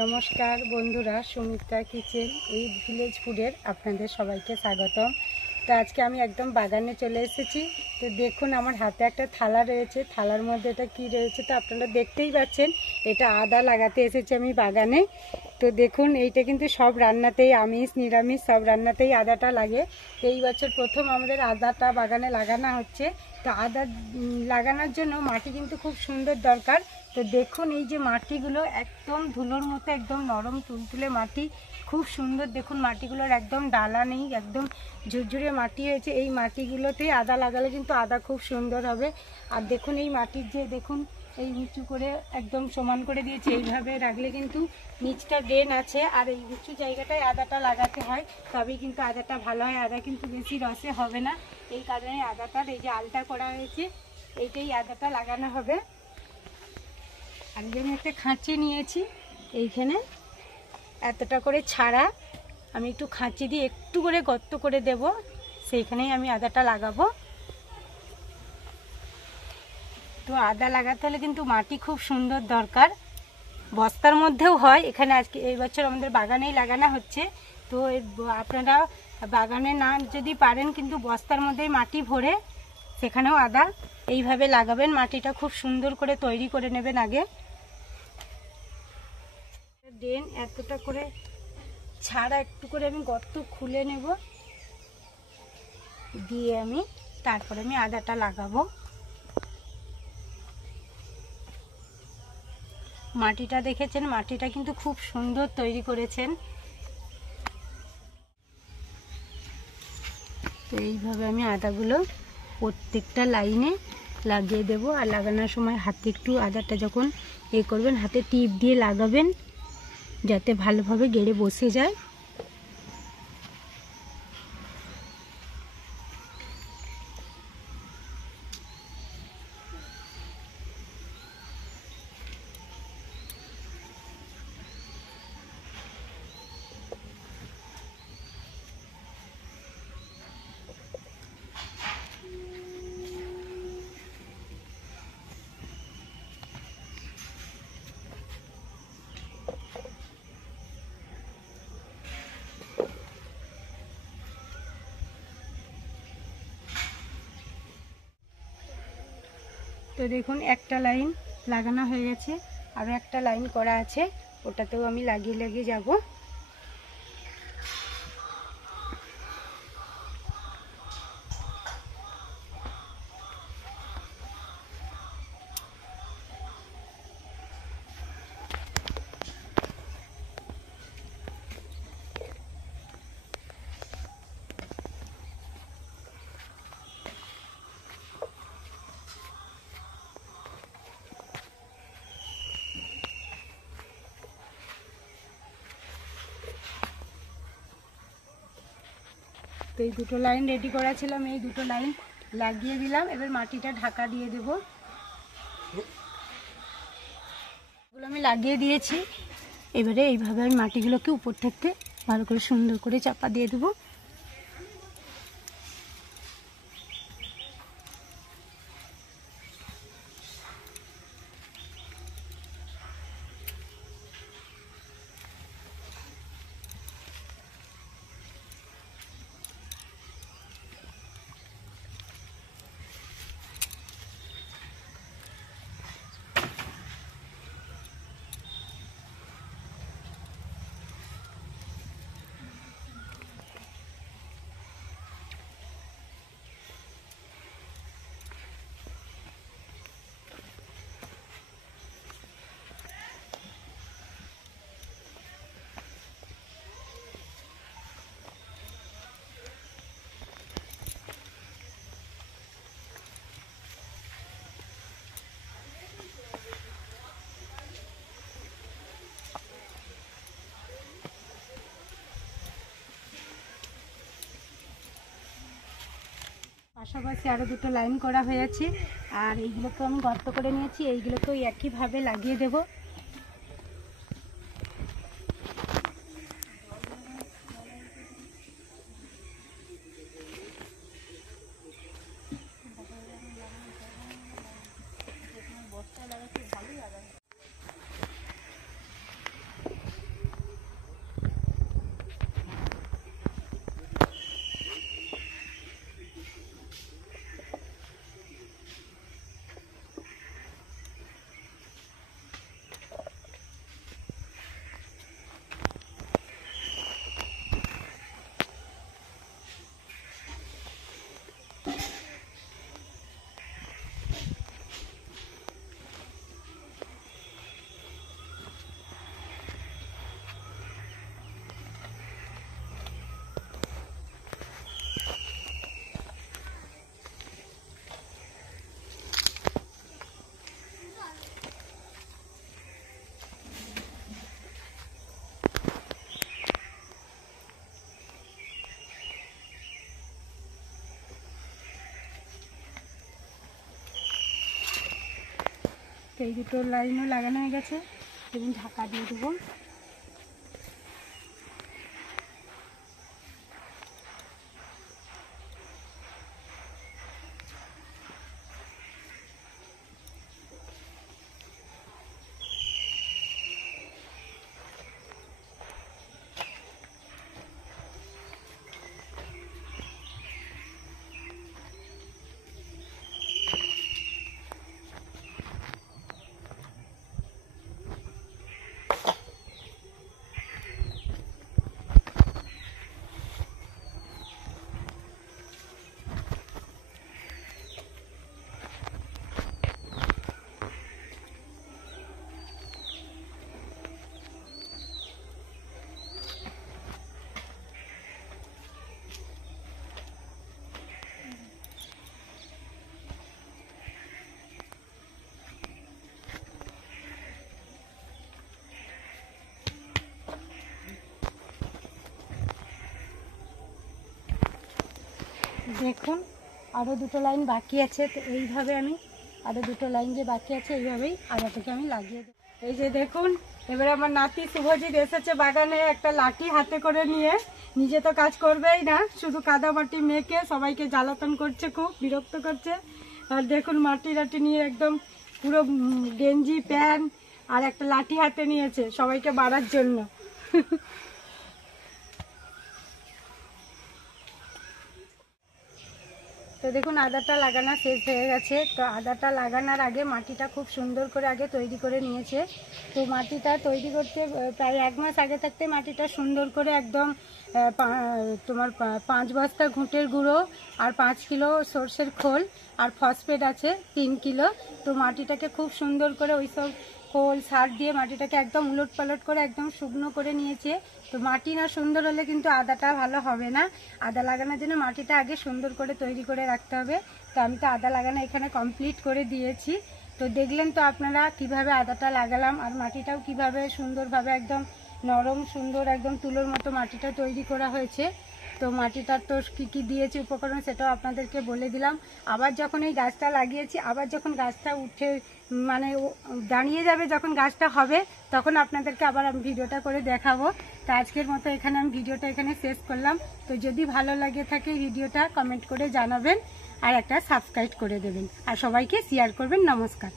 নমস্কার বন্ধুরা, সুমিত্রা কিচেন এই ভিলেজ ফুডের আপনাদের সবাইকে স্বাগতম। তো আজকে আমি একদম বাগানে চলে এসেছি। তো দেখুন আমার হাতে একটা থালা রয়েছে, থালার মধ্যে এটা কী রয়েছে তো আপনারা দেখতেই পাচ্ছেন। এটা আদা লাগাতে এসেছি আমি বাগানে। তো দেখুন এইটা কিন্তু সব রান্নাতেই, আমিষ নিরামিষ সব রান্নাতেই আদাটা লাগে। তো এই বছর প্রথম আমাদের আদাটা বাগানে লাগানো হচ্ছে। তো আদা লাগানোর জন্য মাটি কিন্তু খুব সুন্দর দরকার। তো দেখুন এই যে মাটিগুলো একদম ধুলোর মতো, একদম নরম তুলতুলে মাটি, খুব সুন্দর। দেখুন মাটিগুলোর একদম ডালা নেই, একদম ঝুরঝুরে মাটি হয়েছে। এই মাটিগুলোতেই আদা লাগালে কিন্তু আদা খুব সুন্দর হবে। আর দেখুন এই মাটির যে দেখুন এই উঁচু করে একদম সমান করে দিয়েছে, এইভাবে রাখলে কিন্তু নিচটা ড্রেন আছে। আর এই উঁচু জায়গাটায় আদাটা লাগাতে হয়, তবেই কিন্তু আদাটা ভালো হয়। আদা কিন্তু বেশি রসে হবে না, এই কারণে আদাটার এই যে আলটা করা হয়েছে, এইটাই আদাটা লাগানো হবে। আর আমি একটা খাঁচি নিয়েছি, এইখানে এতটা করে ছাড়া, আমি একটু খাঁচি দিয়ে একটু করে গর্ত করে দেব, সেইখানেই আমি আদাটা লাগাবো। তো আদা লাগাতে হলে কিন্তু মাটি খুব সুন্দর দরকার। বস্তার মধ্যেও হয়, এখানে আজকে এই বছর আমাদের বাগানেই লাগানো হচ্ছে। তো আপনারা বাগানে না যদি পারেন কিন্তু বস্তার মধ্যেই মাটি ভরে সেখানেও আদা এইভাবে লাগাবেন। মাটিটা খুব সুন্দর করে তৈরি করে নেবেন আগে। ড্রেন এতটা করে ছাড়া একটু করে আমি গর্ত খুলে নেব, দিয়ে আমি তারপরে আমি আদাটা লাগাবো। মাটিটা দেখেছেন, মাটিটা কিন্তু খুব সুন্দর তৈরি করেছেন। তো এইভাবে আমি আদাগুলো প্রত্যেকটা লাইনে লাগিয়ে দেব। আর লাগানোর সময় হাতে একটু আদাটা যখন করবেন, হাতে টিপ দিয়ে লাগাবেন যাতে ভালোভাবে গেড়ে বসে যায়। তো দেখুন একটা লাইন লাগানো হয়ে গেছে, আরও একটা লাইন করা আছে, ওটাতেও আমি লাগিয়ে লাগিয়ে যাব। তো এই দুটো লাইন রেডি করা ছিল, আমি এই দুটো লাইন লাগিয়ে দিলাম। এবার মাটিটা ঢাকা দিয়ে দেব। এগুলো আমি লাগিয়ে দিয়েছি, এবারে এইভাবে আমি মাটিগুলোকে উপর থেকে ভালো করে সুন্দর করে চাপা দিয়ে দেবো। পাশাপাশি আরও দুটো লাইন করা হয়েছে, আর এইগুলোকেও আমি গর্ত করে নিয়েছি, এইগুলোকেও একইভাবে লাগিয়ে দেব। এই দুটো লাইনও লাগানো হয়ে গেছে। এবং ঢাকা দিয়ে দেবো। দেখুন আরও দুটো লাইন বাকি আছে, তো এইভাবে আমি আরও দুটো লাইন যে বাকি আছে এইভাবেই আদাটাকে আমি লাগিয়ে দেবো। এই যে দেখুন এবারে আমার নাতি শুভজিৎ এসেছে বাগানে একটা লাঠি হাতে করে নিয়ে। নিজে তো কাজ করবেই না, শুধু কাদা মাটি মেখে সবাইকে জ্বালাতন করছে, খুব বিরক্ত করছে। আর দেখুন মাটি টাটি নিয়ে একদম পুরো গেঞ্জি প্যান্ট আর একটা লাঠি হাতে নিয়েছে সবাইকে বাড়ার জন্য। তো দেখুন আদাটা লাগানো শেষ হয়ে গেছে। তো আদাটা লাগানোর আগে মাটিটা খুব সুন্দর করে আগে তৈরি করে নিয়েছে। তো মাটিটা তৈরি করতে প্রায় 1 মাস আগে থাকতে মাটিটা সুন্দর করে একদম তোমার 5 বস্তা ঘুঁটের গুঁড়ো আর 5 কিলো সর্ষের খোল আর ফসফেট আছে 3 কিলো। তো মাটিটাকে খুব সুন্দর করে ওই সব খোল সার দিয়ে মাটিটাকে একদম উলট পালট করে একদম শুকনো করে নিয়েছে। তো মাটি না সুন্দর হলে কিন্তু আদাটা ভালো হবে না। আদা লাগানোর জন্য মাটিটা আগে সুন্দর করে তৈরি করে রাখতে হবে। তো আমি তো আদা লাগানো এখানে কমপ্লিট করে দিয়েছি। তো দেখলেন তো আপনারা কিভাবে আদাটা লাগালাম আর মাটিটাও কিভাবে সুন্দরভাবে একদম নরম সুন্দর একদম তুলোর মতো মাটিটা তৈরি করা হয়েছে। তো মাটিটার তো কী কী দিয়েছি উপকরণ সেটাও আপনাদেরকে বলে দিলাম। আবার যখন এই গাছটা লাগিয়েছি, আবার যখন গাছটা উঠে মানে দাঁড়িয়ে যাবে, যখন গাছটা হবে তখন আপনাদেরকে আবার আমি ভিডিওটা করে দেখাবো। তো আজকের মতো এখানে আমি ভিডিওটা এখানে শেষ করলাম। তো যদি ভালো লাগে থাকে ভিডিওটা কমেন্ট করে জানাবেন আর একটা সাবস্ক্রাইব করে দেবেন আর সবাইকে শেয়ার করবেন। নমস্কার।